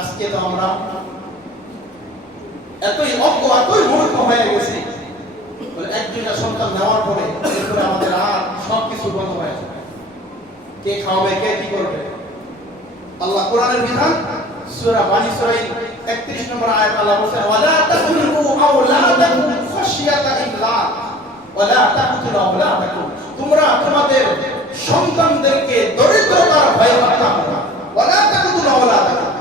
আজকে তো আমরা এতই অজ্ঞ এতই মূর্খ হয়ে গেছি, এক দুইটা সন্তান নেওয়ার পরে এরপরে আমাদের আর সবকিছু বন্ধ হয়ে যাবে। কে খাওয়াবে, কে কি করবে? আল্লাহ কোরআনের বিধান সূরা বানী ইসরাঈল 31 নম্বর আয়াত আল্লাহ বলেন, ওয়ালা তাকুলু আওলাদাকুম খাশিয়াতা ইমলাক ওয়ালা তাকতুলু আওলাদাকুম, তোমরা তোমাদের সন্তানদেরকে দরিদ্রতার ভয়ে হত্যা করো না। ওয়ালা তাকতুলু আওলাদাকুম,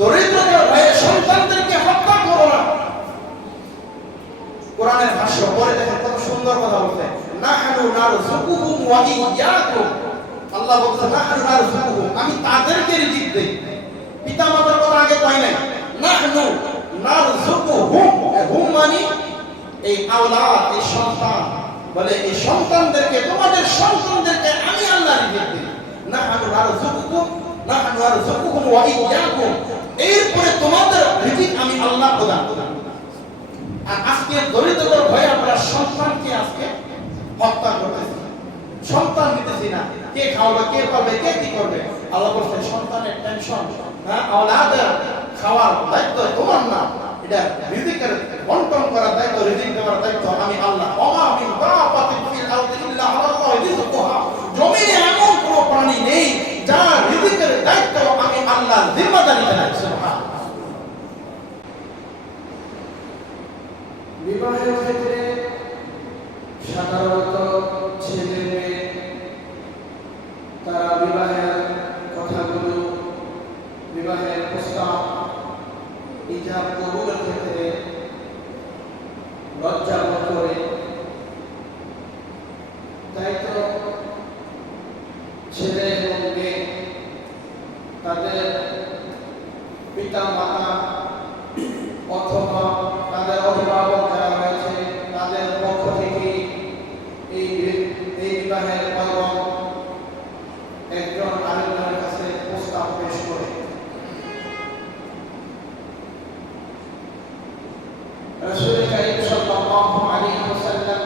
দরিদ্রতার ভয়ে সন্তানদেরকে হত্যা করো না। কোরআনের ভাষ্য পরে দেখেন কত সুন্দর কথা বলতে, নাহনু নারযুকুহুম ওয়া ইয়্যাকুম, আল্লাহ বলছেন নাহনু নারযুকুহুম, আমি তাদেরকে রিজিক দেই। পিতামাতার কথা আগে কই নাই, নাহনু নারযুকুহুম, হুম মানে এই আওলাদ, এই সন্তান, বলে এই সন্তানদেরকে, তোমাদের সন্তানদেরকে আমি আল্লাহ রিজিক দেই। নাহনু নারযুকুহুম ওয়া ইয়্যাকুম, এরপরে তোমাদের রিজিক আমি আল্লাহ প্রদান করি। আর আজকে দরিদ্রতার ভয়ে আমরা সন্তানকে আজকে হত্যা করতেছি, সন্তান দিতেছি না। কে খাওয়াবে, কে পাবে, কে কি করবে? আল্লাহ বলছেন সন্তানের টেনশন, আওলাদের খাওয়ার দায়িত্ব তোমার না, এটা রিজিকের বন্টন করার দায়িত্ব, রিজিক দেওয়ার দায়িত্ব আমি আল্লাহ। ওমা মিন দাব্বাতিন ফিল আরদি ইল্লা আলাল্লাহি রিজকুহা, জমিনে এমন কোনো প্রাণী নেই যার রিজিকের দায়িত্ব আমি আল্লাহর জিম্মাদারি দেই। সুবহানাল্লাহ। বিবাহের ক্ষেত্রে সাধারণত ছেলে মেয়ে তারা বিবাহের কথাগুলো, বিবাহের প্রস্তাব, ইজাব কবুলের ক্ষেত্রে লজ্জা বোধ করে। তাই তো ছেলে এবং মেয়ে তাদের পিতা মাতা অথবা তাদের অভিভাবক যারা রয়েছে তাদের পক্ষ থেকে এই বিবাহের পর্ব একজন আরেকজনের কাছে প্রস্তাব পেশ করে। রাসূল কারীম সাল্লাল্লাহু আলাইহি ওয়াসাল্লাম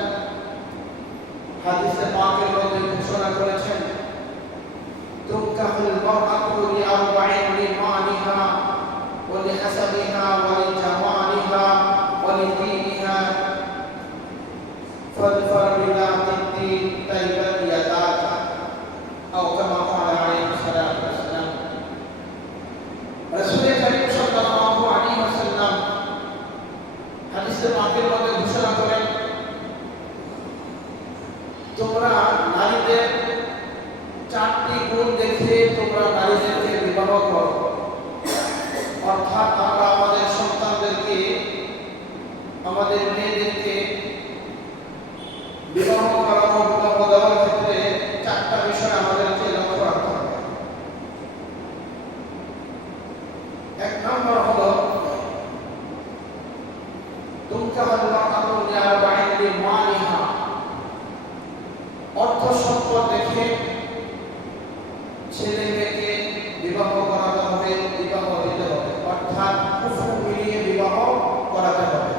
হাদিসে পাকের মধ্যে ঘোষণা করেছেন, তুনকাহুল মারআতু লিআরবাইন লিমালিহা ওয়া লিহাসাবিহা ওয়া লিজামালিহা ওয়া লিদীনিহা ফাদফার বিদাতিদ দীন তাইবাত ইয়াদাকা আও কামা ক্বালা আলাইহি সাল্লাতু ওয়াসাল্লাম। রাসূল কারীম সাল্লাল্লাহু আলাইহি ওয়াসাল্লাম হাদিসে পাকের মধ্যে ঘোষণা করেন, তোমরা নারীদের চারটি গুণ দেখে তোমরা নারীদেরকে বিবাহ করো। অর্থাৎ আমরা আমাদের সন্তানদেরকে, আমাদের মেয়েদেরকে বিবাহ করানো, বিবাহ দেওয়ার ক্ষেত্রে চারটা বিষয় আমাদেরকে লক্ষ্য রাখতে হবে। এক নম্বর হলো তুনকাহুল মারআতু লিআরবাইন লিমালিহা, অর্থ সম্পদ দেখে ছেলে মেয়েকে বিবাহ করাতে হবে, বিবাহ দিতে হবে। অর্থাৎ কুফর মিলিয়ে বিবাহ করাতে হবে।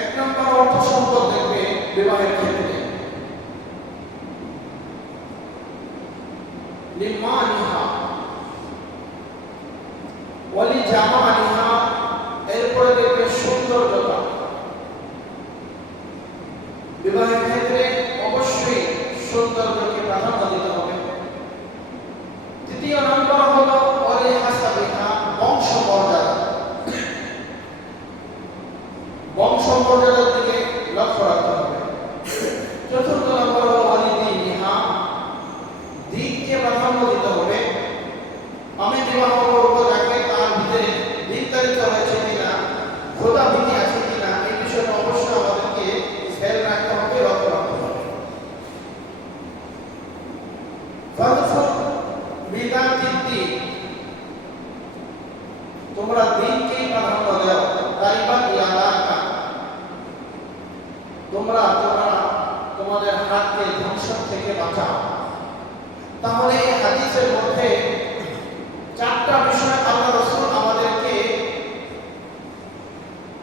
এক নম্বর অর্থ সম্পদ দেখবে বিবাহের ক্ষেত্রে। লিমানিহা ওয়া লিজামালিহা, এরপরে দেখবে সৌন্দর্যতা। বিবাহের ক্ষেত্রে অবশ্যই সৌন্দর্যকে প্রাধান্য দিতে হবে। তৃতীয় নম্বর হলো ওয়া লিহাসাবিহা, বংশ মর্যাদা। বংশ মর্যাদার দিকে লক্ষ্য রাখতে হবে। চতুর্থ নম্বর হলো ওয়া লিদীনিহা, দিনকে প্রাধান্য দিতে হবে। আমি বিবাহ করব যাকে তার ভিতরে দিন চরিত্র রয়েছে কিনা, খোদা ভীতি আছে কিনা, এই বিষয়টা অবশ্যই আমাদেরকে খেয়াল রাখতে হবে, লক্ষ্য রাখতে হবে। ফাদফার বিদাতিদ দীন, তোমরা দিনকেই প্রাধান্য দাও। তাইবাত ইয়াদাকা, তোমরা তোমাদের হাতকে ধ্বংস থেকে বাঁচাও। তাহলে এই হাদিসের মধ্যে চারটা বিষয় আল্লাহ রাসূল আমাদেরকে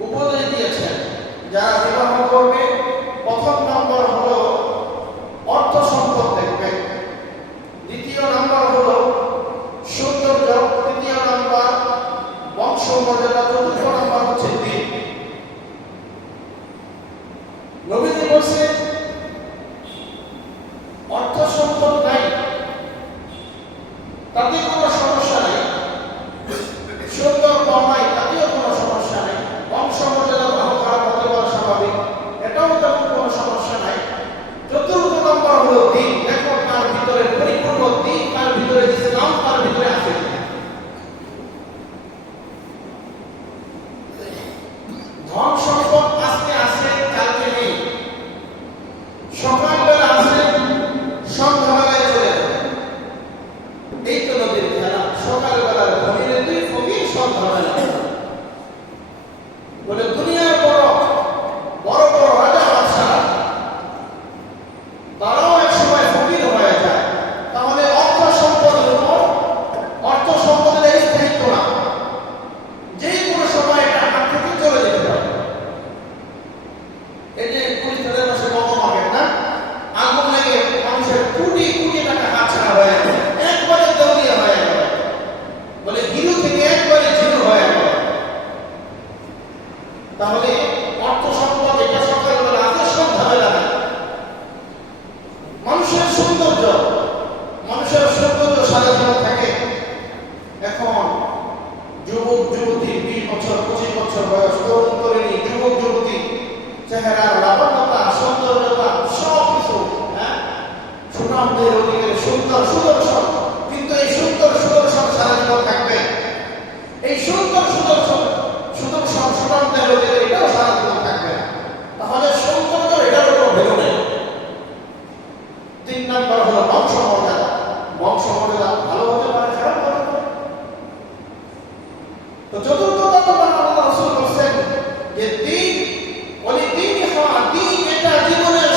উপদেশ দিয়েছেন। যারা বিবাহ করবে, প্রথম নম্বর হলো অর্থ সম্পদ দেখবে। সন্তানদের ওদিকে সুন্দর সুদর্শন, কিন্তু এই সুন্দর সুদর্শন সারা জীবন থাকবে। এই সুন্দর সুদর্শন সুদর্শন সন্তানদের ওদিকে এটাও সারা জীবন থাকবে। তাহলে সৌন্দর্য এটার কোনো ভেলু নেই। 3 নম্বর হলো বংশমর্যাদা। বংশমর্যাদা ভালো হতে পারে, খারাপ হতে পারে। তো চতুর্থ নম্বর আল্লাহ রাসূল বলেছেন যে দিন দিন এটা জীবনের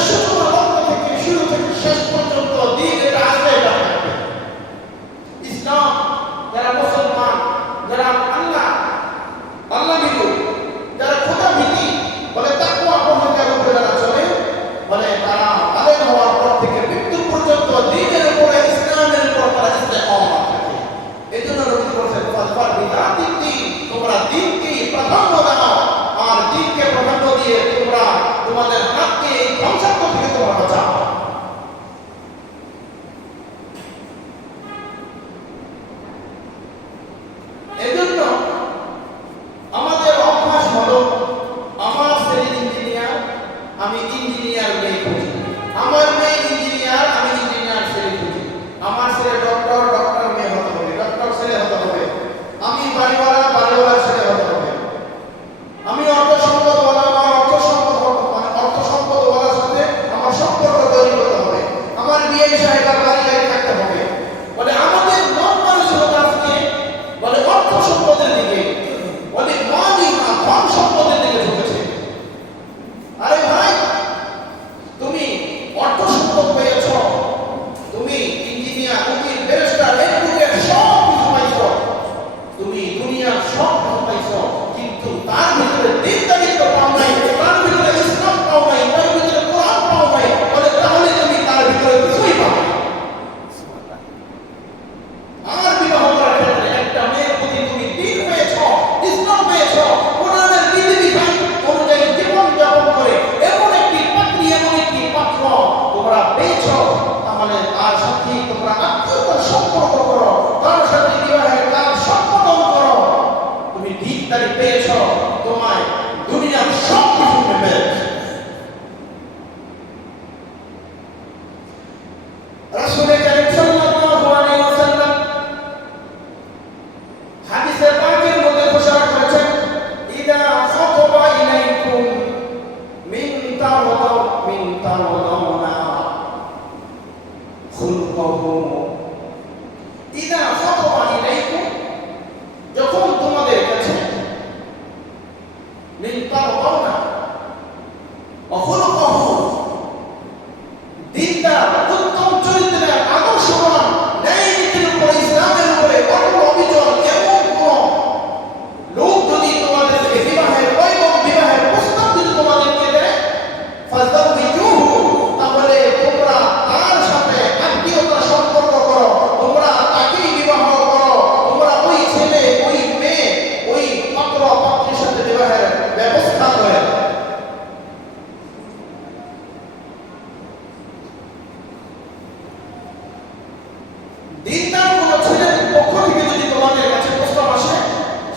শুরু থেকে শেষ পর্যন্ত দিন এটা আছে, এটা থাকবে। ইসলাম যারা মুসলমান, যারা আল্লাহ ভীরু, যারা খোদা ভীতি বলে তাকওয়া পরহেজগার উপরে যারা চলে, বলে তারা আলেম হওয়ার পর থেকে মৃত্যু পর্যন্ত দ্বীনের উপরে, ইসলামের উপর তারা ইস্তেকামত থাকে। এই জন্য নবী বলেছেন ফাজফার বিদাতিদ দ্বীন, তোমরা দ্বীনকে প্রাধান্য দাও, আর দ্বীনকে প্রাধান্য দিয়ে তোমরা তোমাদের হাতকে ধ্বংসাত্মক থেকে তোমরা বাঁচাও। এজন্য আমাদের অভ্যাস হলো, আমার ছেলে ইঞ্জিনিয়ার, আমি ইঞ্জিনিয়ার মেয়ে খুঁজি, আমার মেয়ে ইঞ্জিনিয়ার, আমি ইঞ্জিনিয়ার ছেলে খুঁজি, আমার ছেলে ডক্টর, ডক্টর মেয়ে হতে হবে, ডক্টর ছেলে হতে হবে, আমি বাড়িওয়ালা, বাড়িওয়ালার ছেলে হতে হবে, আমি অর্থ সম্পদওয়ালা বা অর্থ সম্পদওয়ালার সাথে আমার সম্পর্ক তৈরি করতে হবে, আমার বিয়ে সাহেবের বাড়ি গাড়ি থাকতে হবে। বলে আমাদের মন মানসিকতা আজকে বলে অর্থ সম্পদের দিকে, বলে ধন সম্পদের দিকে ঝুঁকেছে। আরে ভাই, তুমি অর্থ সম্পদ পেয়েছ, তুমি ইঞ্জিনিয়ার, উকিল, ব্যারিস্টার, অ্যাডভোকেট সব কিছু পাইছ, তুমি দুনিয়ার সব কিছু পাইছ, কিন্তু তার ভিতরে দিনদারিত্ব পাও নাই, তার ভিতরে ইসলাম পাও নাই, তার ভিতরে কোরআন পাও নাই। বলে তাহলে তুমি তার ভিতরে কিছুই পাও না। আর বিবাহ করার ক্ষেত্রে একটা মেয়ের প্রতি তুমি দিন পেয়েছ, ইসলাম পেয়েছ, কোরআনের বিধিবিধান অনুযায়ী জীবন যাপন করে এমন একটি পাত্রী, এমন একটি পাত্র তোমরা পেয়েছ, তাহলে তার সাথে তোমরা আত্মীয়তার সম্পর্ক করো, তার সাথে বিবাহের কাজ সম্পাদন করো। তুমি দিনদারি পেয়েছ, তোমায় দুনিয়ার সব কিছু নেবে। রাসূল কারীম সাল্লাল্লাহু আলাইহি ওয়াসাল্লাম হাদিসে পাকের মধ্যে ঘোষণা করেছেন, ইদা খাতাবা ইলাইকুম মিন তাওদাউনা খুলকুহু। ইদা খাতাবা ইলাইকুম, যখন তোমাদের কাছে মিন তাওদাউনা ওয়া খুলকুহু, দিনদার, উত্তম চরিত্রের, আদর্শবান, ন্যায় নীতির উপরে, ইসলামের উপরে অটল অবিচল এমন কোন লোক যদি তোমাদেরকে বিবাহের বৈভব, বিবাহের প্রস্তাব যদি তোমাদেরকে দেয়, ফাযাউইজুহু, তাহলে তোমরা তার সাথে আত্মীয়তা সম্পর্ক করো, তোমরা তাকেই বিবাহ করো, তোমরা ওই ছেলে, ওই মেয়ে, ওই পাত্র পাত্রীর সাথে বিবাহের ব্যবস্থা করে। দিনদার কোন ছেলের পক্ষ থেকে যদি তোমাদের কাছে প্রস্তাব আসে,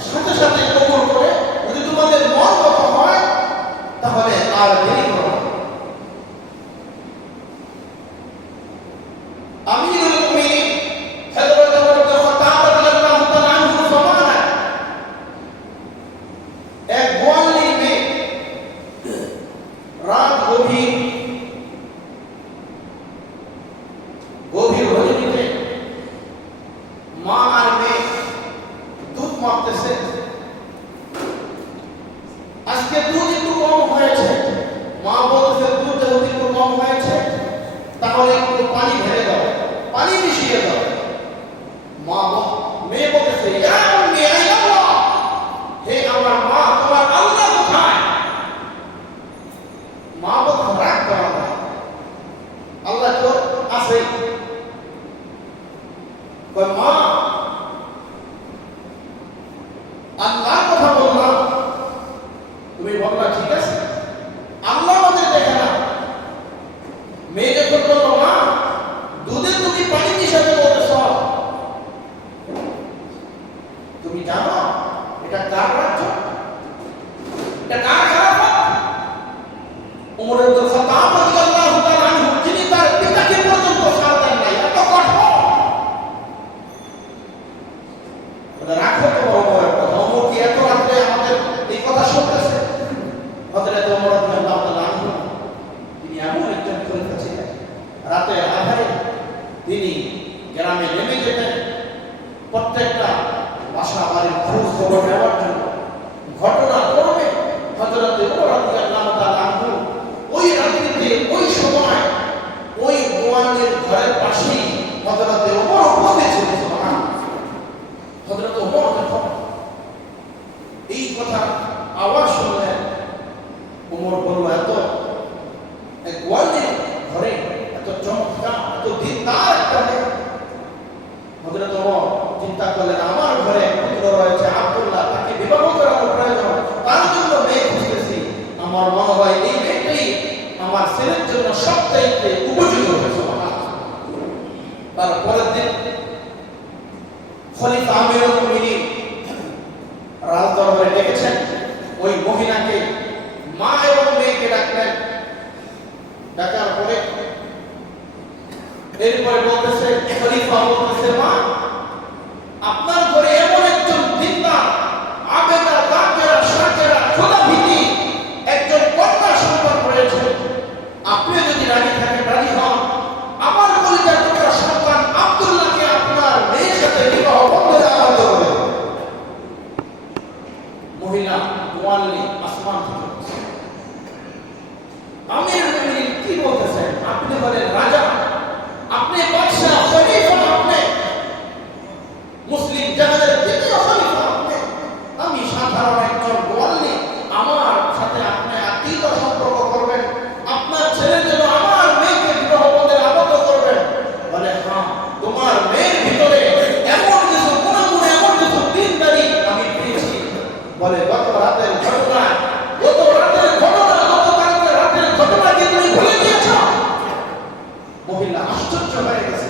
সাথে সাথে কবুল করে, যদি তোমাদের মন মত হয়, তাহলে আর দেরি করো না। আমিরুল মুমিনিন হযরত ওমর ইবনে খাত্তাব রাদিয়াল্লাহু তাআলা আনহু জামানায় এক গোয়ালিনী মেয়ে রাত গভীর রজনীতে মা আর মেয়ে দুধ মাপতেছে। আজকে দুধ একটু কম হয়েছে, মা বলতেছে দুধ যদি একটু কম হয়েছে তাহলে একটু পানি ঢেলে দাও, পানি মিশিয়ে দাও। মেয়ে বলতেছে ইয়া উম্মি আল্লাহ, হে আমার মা, তোমার আল্লাহ কোথায়? মা বলতে রাগ করো না, আল্লাহ তো আছে। মা, আল্লাহ কথা বললাম, তুমি বললা ঠিক আছে, আল্লাহ আমাদের দেখে না। মেয়ে যখন বললো মা, দুধে তুমি পানি মিশাতে বলতেছ, তুমি জানো এটা কার রাজ্য, এটা কার খেলাফত? ওমর ইবনে খাত্তাব রাদিয়াল্লাহু তাআলা আনহু, যিনি তার পিতাকে পর্যন্ত ছাড় দেন গ্রামে নেমে যেতেন প্রত্যেকটা বাসা বাড়ির খোঁজ খবর নেওয়ার জন্য। ঘটনা ক্রমে হযরত ওমর রাদিয়াল্লাহু তাআলা আনহু ওই রাত্রিতে ওই সময় ওই গোয়ালের ঘরের পাশেই হযরত ওমর উপস্থিত ছিলেন। সুবহানাল্লাহ। হযরত ওমর যখন এই কথা আওয়াজ শুনলেন, ওমর বলল, এত এক গোয়ালের ঘরে এত চমৎকার এত দিনদার একটা মেয়ে। হযরত ওমর চিন্তা করলেন, আমার ঘরে পুত্র রয়েছে আব্দুল্লাহ, তাকে বিবাহ করানোর প্রয়োজন, তার জন্য মেয়ে খুঁজতেছি। আমার মনে হয় এই মেয়েটাই আমার ছেলের জন্য সবচাইতে উপযুক্ত হয়েছে। তার পরের দিন খলিফা আমিরুল মুমিনিন রাজদরবারে ডেকেছেন। ওই মহিলাকে, মা এবং মেয়েকে ডাকলেন। ডাকার পরে এরপরে বলতেছে, খলিফা বলতেছে, মা, আপনার ঘরে এমন একজন দিনদার আবেদা তাকেরা শাকেরা খোদাভীতি একজন কন্যা সন্তান রয়েছে। আপনি যদি রাজি থাকেন, রাজি হন, আমার কলিজার টুকরা সন্তান আব্দুল্লাহকে আপনার মেয়ের সাথে বিবাহ বন্ধনে আবদ্ধ করে। মহিলা গোয়ালি আসমান থেকে আমিরুল মুমিনিন কি বলতেছেন? আপনি বলেন রাজা, আপনি বাদশা, খলিফা, আপনি মুসলিম জাহানের দ্বিতীয় খলিফা, আপনি, আমি সাধারণ একজন গোয়ালি, আমার সাথে আপনি আত্মীয়তা সম্পর্ক করবেন, আপনার ছেলের জন্য আমার মেয়েকে বিবাহ বন্ধনে আবদ্ধ করবেন? বলে, হ্যাঁ, তোমার মেয়ের ভিতরে এমন কিছু গুণাগুণ, এমন কিছু দিনদারি আমি পেয়েছি। বলে, গত রাতের ঘটনা কি তুমি ভুলে গিয়েছ? মহিলা আশ্চর্য হয়ে গেছে।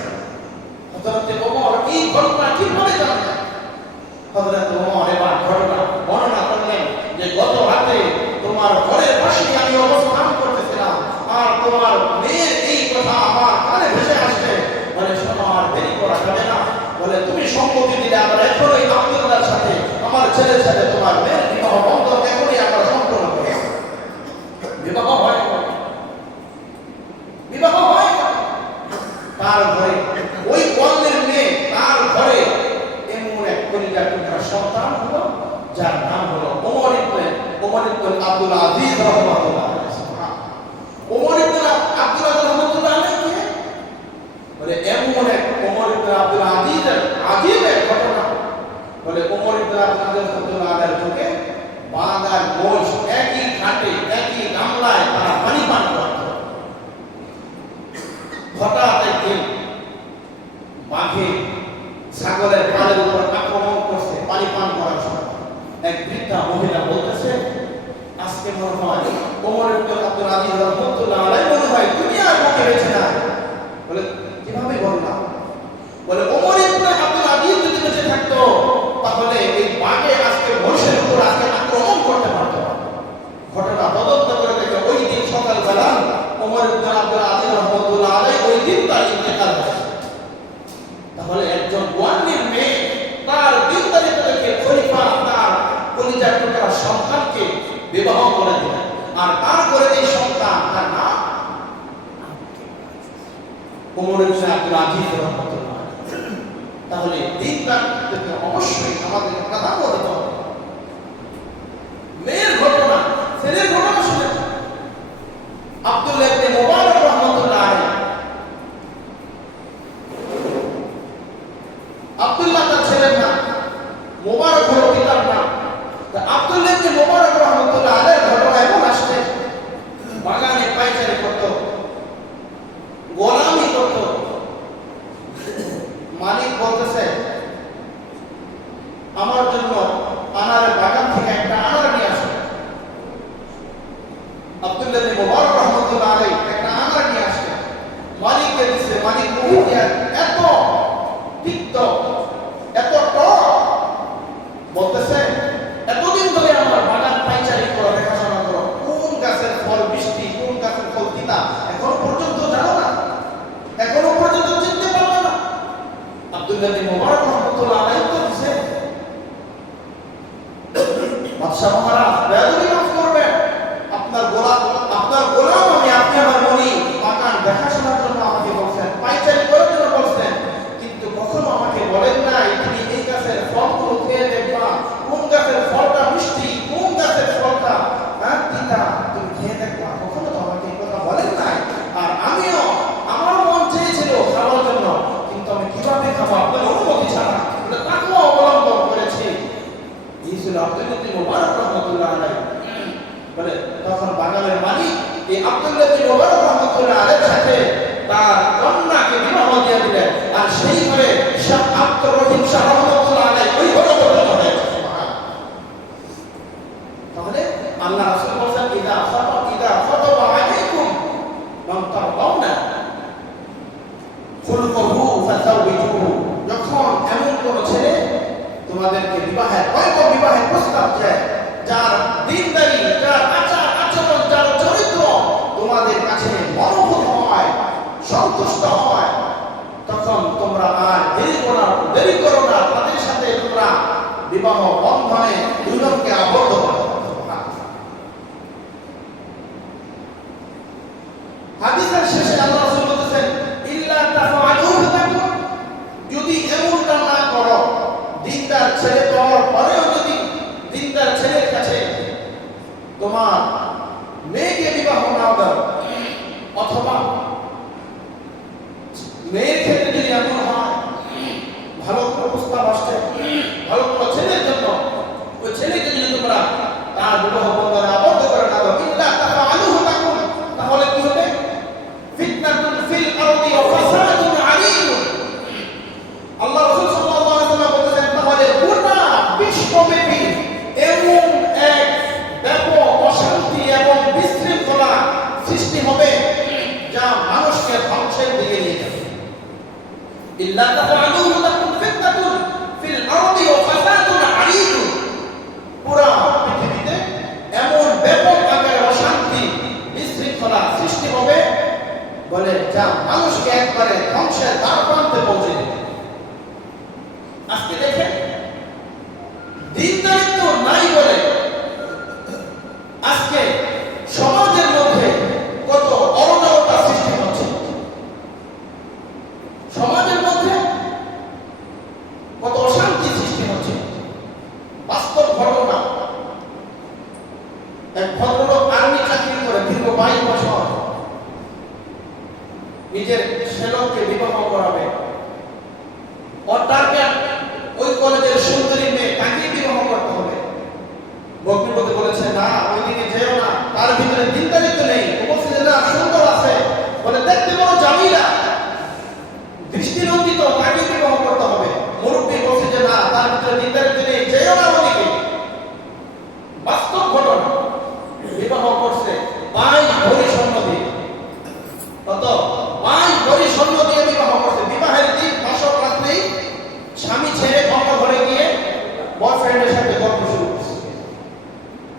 হযরত ওমর এই ঘটনা কিভাবে জানলেন? হযরত ওমর এবার ঘটনা বর্ণনা করলেন যে, গত রাতে তোমার ঘরের পাশেই আমি অবস্থান করতেছিলাম, আর তোমার মেয়ের এই কথা আমার কানে ভেসে আসছে। বলে, শোনো, আর দেরি করা যাবে না। বলে, তুমি সম্মতি দিলে আমরা এখনই আব্দুল্লাহর সাথে, আমার ছেলের সাথে তোমার মেয়ের বিবাহ বন্ধন এখনই আমরা সম্পন্ন করি। বিবাহ হয়, বিবাহ হয়। তার ঘরে ওই গোয়ালের মেয়ে, তার ঘরে এমন এক কলিজার টুকরা সন্তান হলো, যার নাম হলো ওমর ইবনে আব্দুল আজিজ রাহমাতুল্লাহ আলাইহি। ওমর ইবনে আব্দুল আজিজ রাহমাতুল্লাহ আলাইহি বলে, এমন এক ওমর ইবনে আব্দুল আজিজের আজীব এক ঘটনা। বলে, ওমর ইবনে আব্দুল আজিজ রাহমাতুল্লাহ আলাইহির যুগে বাঘ আর মোষ একই ঘাটে একই গামলায় তারা পানি পান করত। হঠাৎ একদিন বাঘে ছাগলের পালের উপর আক্রমণ করছে পানি পান করার সময়। এক বৃদ্ধা মহিলা বলতেছে, আজকে মনে হয় ওমর ইবনে আব্দুল আজিজ রাহমাতুল্লাহ আলাইহি মনে হয় দুনিয়ার বুকে বেঁচে নাই। বলে, কিভাবে বললাম? বলে, ওমর ইবনে আব্দুল আজিজ যদি বেঁচে থাকতো, তাহলে এই বাঘে আজকে মহিষের উপর আজকে আক্রমণ করতে পারতো। ঘটনা তদন্ত করে দেখে ওই দিন সকালবেলা ওমর ইবনে আব্দুল আজিজ রাহমাতুল্লাহ আলাইহি ওই দিন তার ইন্তেকাল হয়েছে। তাহলে একজন গোয়ালির মেয়ে তার দিনদারিত্ব দেখে খলিফা তার কলিজার টুকরা সন্তানকে বিবাহ করে দিলেন, আর তার করে এই সন্তান, তার নাম ওমর ইবনে আব্দুল আজিজ রাহমাতুল্লাহ আলাইহি। তাহলে দিনদারিত্বকে অবশ্যই আমাদের প্রাধান্য দিতে হবে। মেয়ের ঘটনা, ছেলের ঘটনা শুনে আব্দুল্লাহ ইবনে মুবারক রাহমাতুল্লাহ আলাইহি, আব্দুল্লাহ তার ছেলের নাম, মুবারক হলো পিতার নাম। আব্দুল্লাহ ইবনে মুবারক রাহমাতুল্লাহ আলাইহির ঘটনা এমন আসছে, বাগানে পায়চারি করত, গোলামি করত। মালিক বলতেছে, আমার জন্য আনারের বাগান থেকে একটা আনার নিয়ে আসো। আব্দুল্লাহ ইবনে মুবারক রাহমাতুল্লাহ আলাইহি একটা আনার নিয়ে আসে, মালিককে দিছে। মালিক মুহিয়া এত তিক্ত, এত টক, বলতেছে, এতদিন ধরে আমার বাগান পাইচারি করো, দেখাশোনা করো, কোন গাছের ফল মিষ্টি, কোন গাছের ফল তিতা, এখনো পর্যন্ত জানো না, এখনো পর্যন্ত চিনতে পারলো না। আব্দুল্লাহ ইবনে মুবারক রাহমাতুল্লাহ আলাইহি তো দিছে, বাদশা মহারাজ বেয়াদবি মাফ করবেন, আপনার গোলাম আমি, আপনি আমার মনি, বাগান দেখাশোনার জন্য আমাকে বলছেন, পাইচারি করার জন্য বলছেন, কিন্তু সেই ঘরে শাহ আব্দুর রহিম শাহ রহমাতুল্লাহ আলাইহি ওই ঘরে পরিণত হয়েছে। তাহলে আল্লাহ রাসূল বলেন ইদা খাতাবা আলাইকুম মান তারদাউনা খুলকুহু ফাযাওবিজুহু, যখন এমন কোন ছেলে তোমাদেরকে বিবাহের প্রস্তাব দেয়, যার দিনদারি, যার আচার আচরণ, যার চরিত্র তোমাদের কাছে মনোভূত হয়, সন্তুষ্ট হয়, তখন তোমরা আর দেরি করো না, তাদের সাথে তোমরা বিবাহ বন্ধনে দুজনকে আবদ্ধ করো। হাদিসের শেষে আল্লাহ রাসূল বলেছেন ইল্লা তাফআলুহু তাকুন, যদি এমনটা না করো, দিনদার ছেলে পাওয়ার পরেও যদি দিনদার ছেলের কাছে তোমার মেয়েকে বিবাহ না দাও, অথবা মেয়ের ক্ষেত্রে যদি এমন হয় ভালো কোনো প্রস্তাব আসছে ভালো কোনো ছেলের জন্য, ওই ছেলেকে যদি তোমরা তার বিবাহ বন্ধনে আবদ্ধ করে না দাও, ইল্লা তাফআলুহু তাকুন, তাহলে কি হবে? ফিতনাতুন ফিল আরদি ওয়া ফাসাদুন আলীম। আল্লাহ রাসূল সাল্লাল্লাহু আলাইহি ওয়াসাল্লাম বলেছেন, তাহলে গোটা বিশ্বব্যাপী এমন এক ব্যাপক অশান্তি এবং বিশৃঙ্খলা সৃষ্টি হবে যা মানুষকে ধ্বংসের দিকে নিয়ে যাবে। ইল্লা তাফআলুহু তাকুন ফিতনাতুন ফিল আরদি ওয়া ফাসাদুন আলীম। পুরা পৃথিবীতে এমন ব্যাপক আকারে অশান্তি বিশৃঙ্খলা সৃষ্টি হবে বলে যা মানুষকে একবারে ধ্বংসের দ্বারপ্রান্তে পৌঁছে দেবে। আজকে দেখেন দিনদারিত্ব নাই বলে আজকে সমাজের মধ্যে কত অরাজকতা সৃষ্টি হচ্ছে, সমাজের মধ্যে কত অশান্তি সৃষ্টি হচ্ছে। বাস্তব ঘটনা, এক ভদ্রলোক আর্মি চাকরি করে দীর্ঘ 22 বছর নিজের ছেলেকে বিবাহ করাবে, ওর টার্গেট ওই কলেজের সুন্দরী মেয়ে, তাকে বিবাহ করতে হবে। বক্তব্যতে বলেছে না ওইদিকে যেও না, তার ভিতরে দিনদারিত্ব নেই। বলছে যে না সুন্দর আছে, বলে দেখতে বড় জামিলা, দৃষ্টিনন্দিত, তাকে বিবাহ করতে হবে। মুরব্বী বলছে যে না তার ভিতরে দিনদারিত্ব নেই, যেও না ওদিকে। বাস্তব ঘটনা, বিবাহ করছে 22 ভরি স্বর্ণ দিয়ে, কত 22 ভরি স্বর্ণ দিয়ে বিবাহ করছে। বিবাহের দিন মাসক রাত্রেই স্বামী ছেড়ে অন্য ঘরে গিয়ে বয়ফ্রেন্ডের সাথে গল্প শুরু করছে।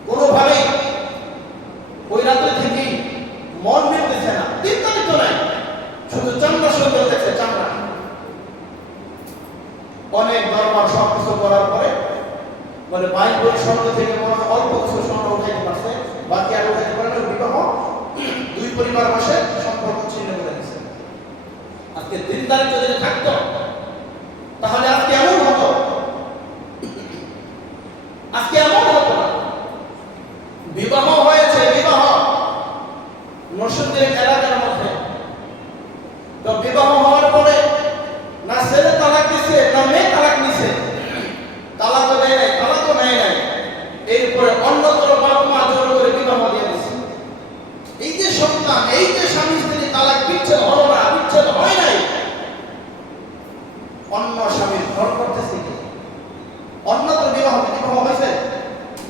কোনোভাবেই ওই রাত্রে থেকে মন মিলতেছে না, দিনদারিত্ব নাই, শুধু চামড়া সুন্দর দেখছে, চামড়া। অনেক দরবার সব কিছু করার পরে বলে 22 ভরি স্বর্ণ থেকে মনে হয় অল্প কিছু স্বর্ণ উঠাইতে পারছে, বাকি আর উঠাইতে পারে না। বিবাহ দুই পরিবার বসে সম্পর্ক ছিন্ন করে দিচ্ছে। আজকে দিনদারিত্ব যদি থাকতো তাহলে আজকে এমন হতো, আজকে এমন হতো না। বিবাহ হয়েছে, বিবাহ মসজিদের এলাকার মধ্যে, তো বিবাহ হওয়ার পরে না ছেলে তালাক দিছে না মেয়ে তালাক নিছে, তালাকও দেয় নাই, তালাকও নেয় নাই, এরপরে অন্যতর বাপ মা জোর করে বিবাহ দিয়ে দিচ্ছে। এই যে সন্তান, এই যে স্বামী স্ত্রী তালাক বিচ্ছেদ হলো না, বিচ্ছেদ হয় নাই, অন্য স্বামীর ঘর করতেছে কি? অন্যতর বিবাহ হয়েছে,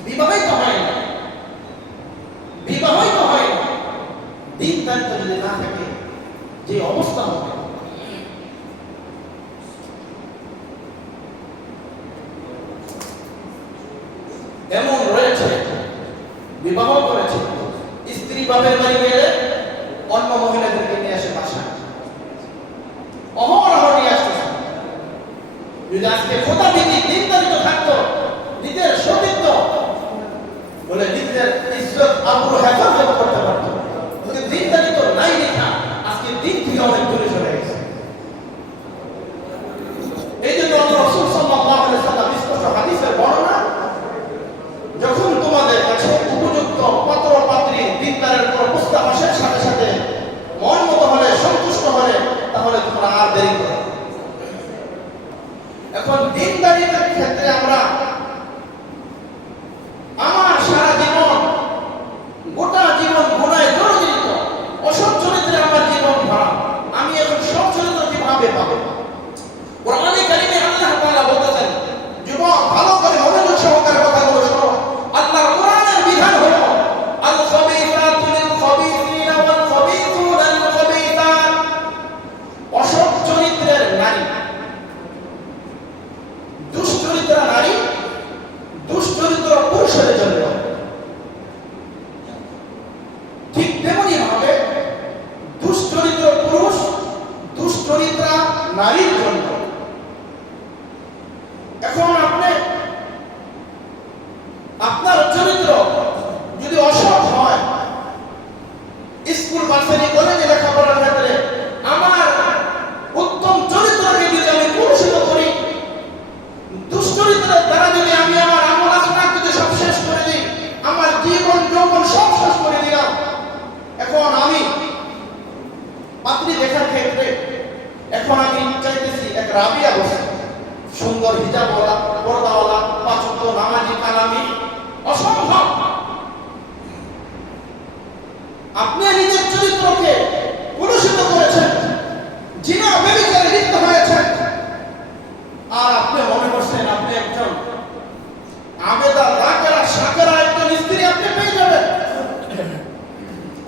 বিবাহই তো হয় না, বিবাহই তো হয় না। দিনদারিত্ব যদি না থাকে যে অবস্থা হবে। এমন রয়েছে বিবাহ করেছে, স্ত্রী বাপের বাড়ি গেলে অন্য মহিলাদেরকে নিয়ে আসে বাসায়, অহরহ নিয়ে আসতেছে। যদি আজকে খোদাবিধি দিনদারিত্ব থাকতো, নিজের সতীত্ব বলে নিজের ইজ্জত আবরু হেফাজত করতে পারতো, কিন্তু দিনদারিত্ব নাই দেখা আজকে দিন থেকে অনেক দূরে চলে গেছে। এই জন্য আল্লাহ রাসূল সাল্লাল্লাহু আলাইহি ওয়াসাল্লাম স্পষ্ট হাদিসের বর্ণনা, যখন তোমাদের কাছে উপযুক্ত পাত্র পাত্রী দিনদারের কোন প্রস্তাব আসে, সাথে সাথে মন মতো হলে, সন্তুষ্ট হলে, তাহলে তোমরা আর দেরি করো। এখন দিনদারিতার ক্ষেত্রে আমরা আমার সারা জীবন, গোটা জীবন গুনায় জর্জরিত, অসৎ চরিত্রে আমার জীবন ভরা, আমি এখন সৎ চরিত্র কিভাবে পাবো? রাবিয়া বসে, সুন্দর হিজাবওয়ালা, পর্দাওয়ালা, পাঁচ ওয়াক্ত নামাজি, কালামি, অসম্ভব। আপনি নিজের চরিত্রকে কলুষিত করেছেন, জিনা ব্যভিচারে লিপ্ত হয়েছেন, আর আপনি মনে করছেন আপনি একজন আবেদা রাকেরা শাকেরা একজন স্ত্রী আপনি পেয়ে যাবেন।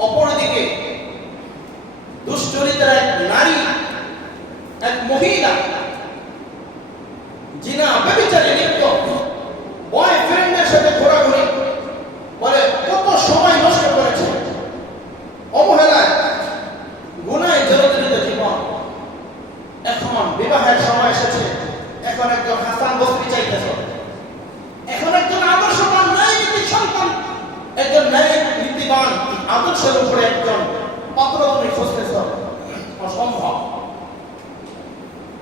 অপরদিকে দুশ্চরিত্রের এক নারী, এক মহিলা জিনা ব্যভিচারে লিপ্ত, বয়ফ্রেন্ডের সাথে ঘোরাঘুরি, বলে কত সময় নষ্ট করেছে, অবহেলায় গুনায় জড়িত জীবন। এখন বিবাহের সময় এসেছে, এখন একজন হাসান বসরি চাইতেছে, এখন একজন আদর্শবান ন্যায়নীতিক সন্তান, একজন ন্যায় নীতিবান আদর্শের উপরে একজন পাত্র তুমি খুঁজতেছ, অসম্ভব।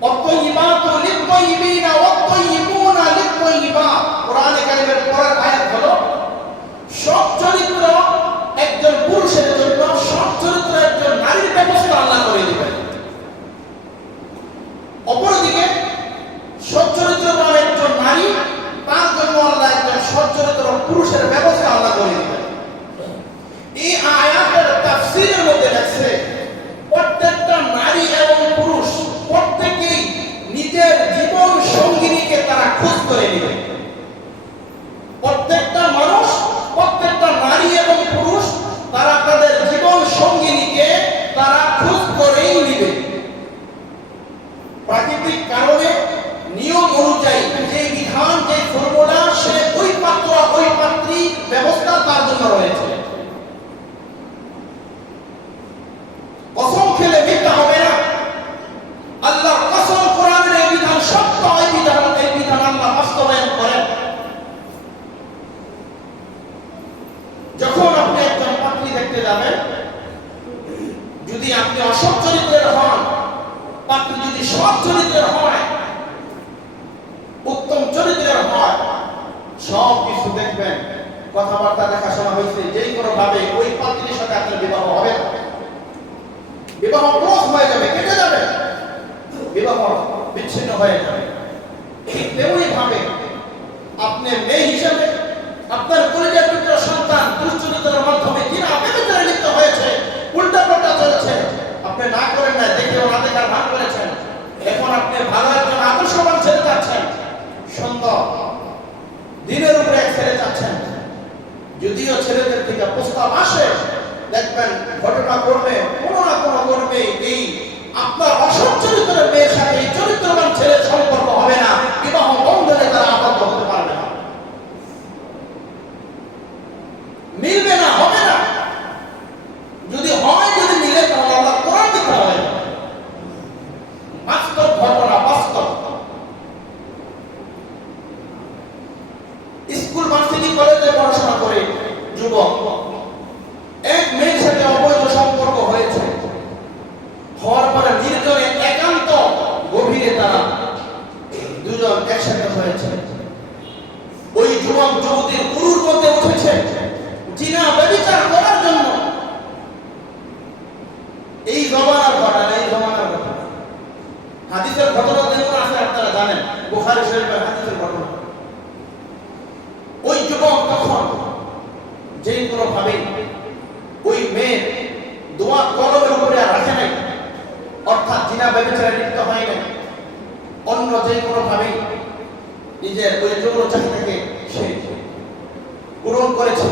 অত্তয়িবাতু লিত্তয়িবিনা ওয়াত্তয়িবুনা লিত্তয়িবাত। কোরআনে কারীমের পরের আয়াত হলো সৎ চরিত্র একজন পুরুষের জন্য, সৎ চরিত্র একজন নারীর ব্যবস্থা আল্লাহ করে দিবেন। অপরদিকে সৎ চরিত্রবান একজন নারী, তার জন্য আল্লাহ একজন সৎ চরিত্র পুরুষের ব্যবস্থা আল্লাহ করে দিবেন। এই আয়াতের তাফসীরের মধ্যে লেখছে প্রত্যেকটা নারী এবং পুরুষ প্রত্যেকেই নিজের জীবন সঙ্গিনীকে তারা খোঁজ করে নেবে। প্রত্যেকটা মানুষ, প্রত্যেকটা নারী এবং পুরুষ তারা তাদের জীবন সঙ্গিনীকে তারা খোঁজ করেই নেবে। প্রাকৃতিক কারণে নিয়ম অনুযায়ী যে বিধান, যে ফর্মুলা, সে ওই পাত্র ওই পাত্রী ব্যবস্থা তার জন্য রয়েছে। কসম খেলে মিথ্যা হবে না, আল্লাহর কসম, কোরআনের এই বিধান সত্য, এই বিধান আল্লাহ বাস্তবায়ন করেন। যখন আপনি একজন পাত্রী দেখতে যাবেন, যদি আপনি অসৎ চরিত্রের হন, পাত্রী যদি সৎ চরিত্রের হয়, উত্তম চরিত্রের হয়, সব কিছু দেখবেন, কথাবার্তা দেখাশোনা হয়েছে, যেই কোনো ভাবে ওই পাত্রীর সাথে আপনার বিবাহ হবে না, বিবাহ ক্রস হয়ে যাবে, কেটে যাবে, বিবাহ বিচ্ছিন্ন হয়ে যাবে। ঠিক তেমনি ভাবে আপনি মেয়ে হিসেবে আপনার পরিচয় পুত্র সন্তান দুশ্চরিত্রের মাধ্যমে জিনা ব্যভিচারে লিপ্ত হয়েছে, উল্টাপাল্টা চলেছে, আপনি না করেন না, দেখেও না দেখার ভান করেছেন। এখন আপনি ভালো একজন আদর্শবান ছেলে চাচ্ছেন, সুন্দর দিনের উপরে এক ছেলে চাচ্ছেন। যদিও ছেলেদের থেকে প্রস্তাব আসে, দেখবেন ঘটনা করবে, কোনো না কোনো করবে, এই আপনার অসৎ চরিত্রের মেয়ের সাথে এই চরিত্রবান ছেলের সম্পর্ক হবে না, বিবাহ বন্ধনে তারা আবদ্ধ হতে পারবে না, মিলবে না, হবে না। যদি হয়, যদি মিলে, তাহলে আল্লাহ কোরআন দিতে হবে। বাস্তব ঘটনা, বাস্তব। স্কুল, ভার্সিটি, কলেজে পড়াশোনা করে যুবক এক মেয়ের সাথে অবৈধ সম্পর্ক হয়েছে, হওয়ার পরে নির্জনে একান্ত গভীরে তারা দুজন একসাথে হয়েছে। ওই যুবক যুবতীর গুরুর মধ্যে উঠেছে জিনা ব্যভিচার করার জন্য। এই জমানার ঘটনা, এই জমানার ঘটনা, হাদিসের ঘটনা যেমন আছে আপনারা জানেন, বুখারী শরীফের হাদিসের ঘটনা। ওই যুবক তখন যেই কোনো ভাবে ওই মেয়ের দোয়া কলমের উপরে আর রাখে নাই, অর্থাৎ জিনা ব্যভিচারে লিপ্ত হয় নাই, অন্য যে কোনো ভাবে নিজের ওই যৌন চাহিদাকে সে পূরণ করেছে।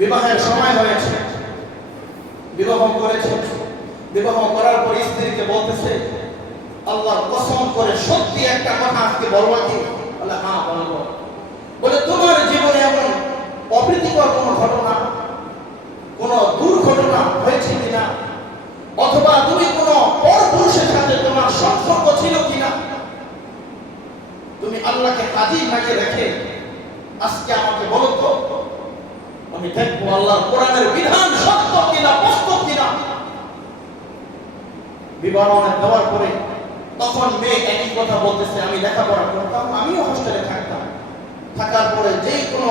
বিবাহের সময় হয়েছে, বিবাহ করেছে, বিবাহ করার পর স্ত্রীকে বলতেছে, আল্লাহর কসম করে সত্যি একটা কথা আজকে বলবো কি? বলে হ্যাঁ বলবো। বলে তোমার জীবনে এমন অপ্রীতিকর কোনো ঘটনা, কোনো দুর্ঘটনা হয়েছে কিনা, অথবা তুমি কোনো পরপুরুষের সাথে তোমার সম্পর্ক ছিল কিনা, তুমি আল্লাহকে কাজী ভাগে রেখে আজকে আমাকে বলো তো, আমি দেখবো আল্লাহর কোরআনের বিধান সত্য কিনা, বাস্তব কিনা। বিবরণ দেওয়ার পরে তখন মেয়ে একই কথা বলতেছে, আমি লেখাপড়া করতাম, আমিও হোস্টেলে থাকতাম, থাকার পরে যেই কোনো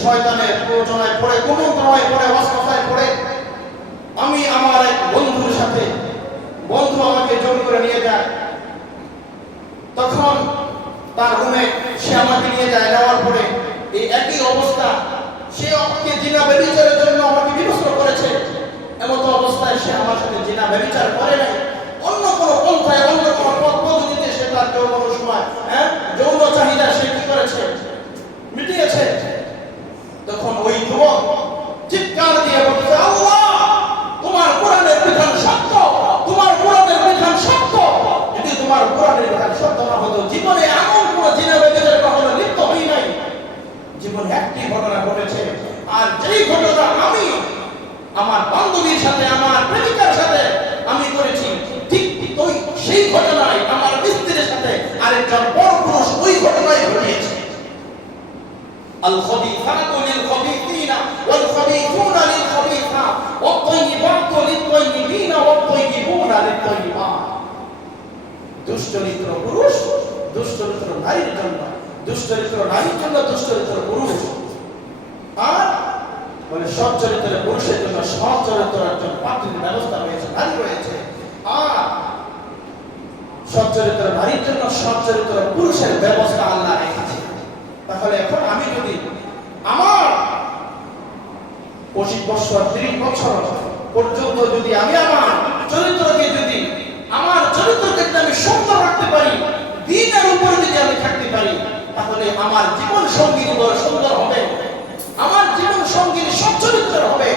শয়তানের প্ররোচনায় পড়ে, কুমন্ত্রণায় পড়ে, ওয়াসওয়াসায় পড়ে আমি আমার এক বন্ধুর সাথে বন্ধু আমাকে জোর করে নিয়ে যায়। তখন তার রুমে সে আমাকে নিয়ে যায়, নেওয়ার পরে এই একই অবস্থা, সে আমাকে জিনা ব্যভিচারের জন্য আমাকে বিভস্ত করেছে। এমত অবস্থায় সে আমার সাথে জিনা ব্যভিচার করে নাই, অন্য কোনো পন্থায় অন্য কোনো পথ পদ্ধতিতে সে তার যৌবন সময় যৌন চাহিদা সে কি করেছে, মিটিয়েছে। তখন ওই যুবক চিৎকার দিয়ে বলছে, আল্লাহ তোমার কোরআনের বিধান সত্য, তোমার কোরআনের বিধান সত্য। যদি তোমার কোরআনের বিধান সত্য না হতো, জীবনে এমন কোন জিনা ব্যভিচারে কখনো লিপ্ত হই নাই। জীবনে একটি ঘটনা ঘটেছে, আর যেই ঘটনা আমি আমার বান্ধবীর সাথে, আমার প্রেমিকার সাথে আমি করেছি, ঠিক ওই সেই ঘটনায় আমার স্ত্রীর সাথে আরেকজন পরপুরুষ ওই ঘটনায় ঘটিয়েছে। আল খাবিসাতু লিল খাবিসিনা ওয়াল খাবিসুনা লিল খাবিসাত ওয়াত তাইয়িবাতু লিত তাইয়িবিনা ওয়াত তাইয়িবুনা লিত তাইয়িবাত। দুশ্চরিত্র পুরুষ দুশ্চরিত্র নারীর জন্য, দুশ্চরিত্র নারীর জন্য দুশ্চরিত্র পুরুষ, আর বলে সৎ চরিত্রের পুরুষের জন্য সৎ চরিত্রের একজন পাত্রীর ব্যবস্থা রয়েছে, নারী রয়েছে। আর সৎ চরিত্র নারীর জন্য সৎ চরিত্র পুরুষের ব্যবস্থা আল্লাহ রেখেছে। তাহলে এখন আমি যদি আমার 25 বছর 30 বছর পর্যন্ত যদি আমি আমার চরিত্রকে যদি আমি সুন্দর রাখতে পারি, দ্বীনের উপরে যদি আমি থাকতে পারি, তাহলে আমার জীবন সঙ্গী সুন্দর হবে, আমার জীবন সঙ্গী সচ্চরিত্র হবে।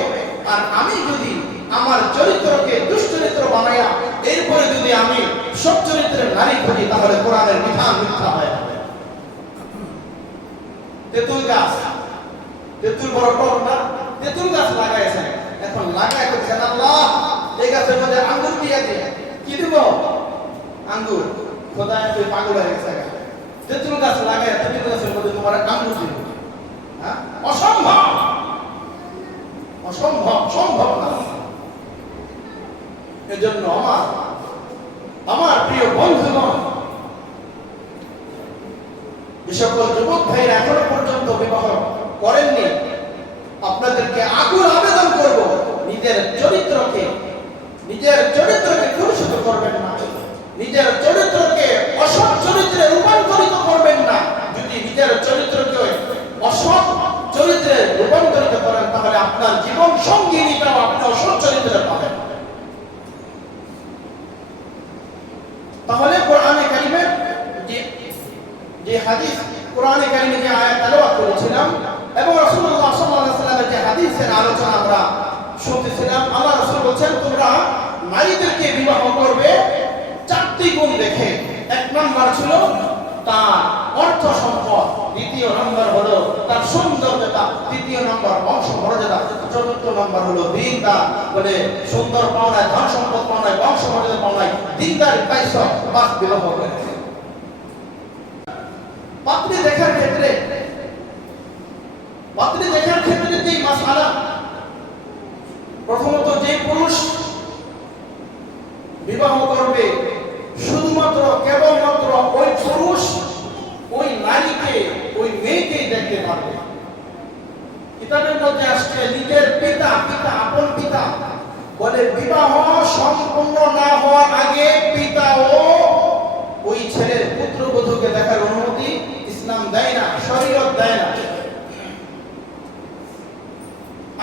আর আমি যদি আমার চরিত্রকে দুশ্চরিত্র বানাইয়া এরপরে যদি আমি সচ্চরিত্রের নারী খুঁজি, তাহলে কোরআনের বিধান মিথ্যা হয়ে যাবে। তেঁতুল গাছ, তেঁতুল বড় টক না, তেঁতুল গাছ লাগাইছে, এখন লাগাই করছেন আল্লাহ এই গাছের মধ্যে আঙ্গুর দিয়ে দিয়ে কি দিব, আঙ্গুর। খোদায় তুই পাগল হয়ে গেছে, তেঁতুল গাছ লাগাই তেঁতুল গাছের মধ্যে তোমার আঙ্গুর দিব, অসম্ভব, অসম্ভব, সম্ভব না। এজন্য আমার প্রিয় বন্ধুগণ, যে সকল যুবক ভাইরা এখনো পর্যন্ত বিবাহ করেননি, আপনাদেরকে আকুল আবেদন করব, নিজের চরিত্রকে কলুষিত করবেন না, নিজের চরিত্রকে অসৎ চরিত্রে রূপান্তরিত করবেন না। যদি নিজের চরিত্রকে অসৎ চরিত্রে রূপান্তরিত করেন, তাহলে আপনার জীবন সঙ্গিনীটাও আপনি অসৎ চরিত্রে পাবেন। তাহলে কোরআনে কারিমের যে হাদিস, কোরআনে কারিমে যে আয়াত তেলাওয়াত করেছিলাম এবং রাসূলুল্লাহ সাল্লাল্লাহু আলাইহি ওয়াসাল্লামের যে হাদিসের আলোচনা আমরা শুনতেছিলাম, আল্লাহ রাসূল বলেন তোমরা নারীদেরকে বিবাহ করবে 4টি গুণ দেখে। 1 নাম্বার ছিল তার অর্থ সম্পদ, দ্বিতীয় নাম্বার হলো তার সৌন্দর্যতা, তৃতীয় নাম্বার বংশ মর্যাদা, চতুর্থ নাম্বার হলো দিনদার। বলে সুন্দর পাওনায়, ধন সম্পদ পাওনায়, বংশ মর্যাদা পাওনায় দিনদার পাইছো, বাস বিবাহ করে। পাত্রী দেখার ক্ষেত্রে যে মাসআলা, প্রথমত যে পুরুষ বিবাহ করবে শুধুমাত্র কেবলমাত্র ওই পুরুষ ওই নারীকে, ওই মেয়েকেই দেখতে পারবে। কিতাবের মধ্যে আসছে নিজের পিতা, আপন পিতা, বলে বিবাহ সম্পূর্ণ না হওয়ার আগে পিতাও ওই ছেলের পুত্রবধূকে দেখার অনুমতি ইসলাম দেয় না, শরীয়ত দেয় না।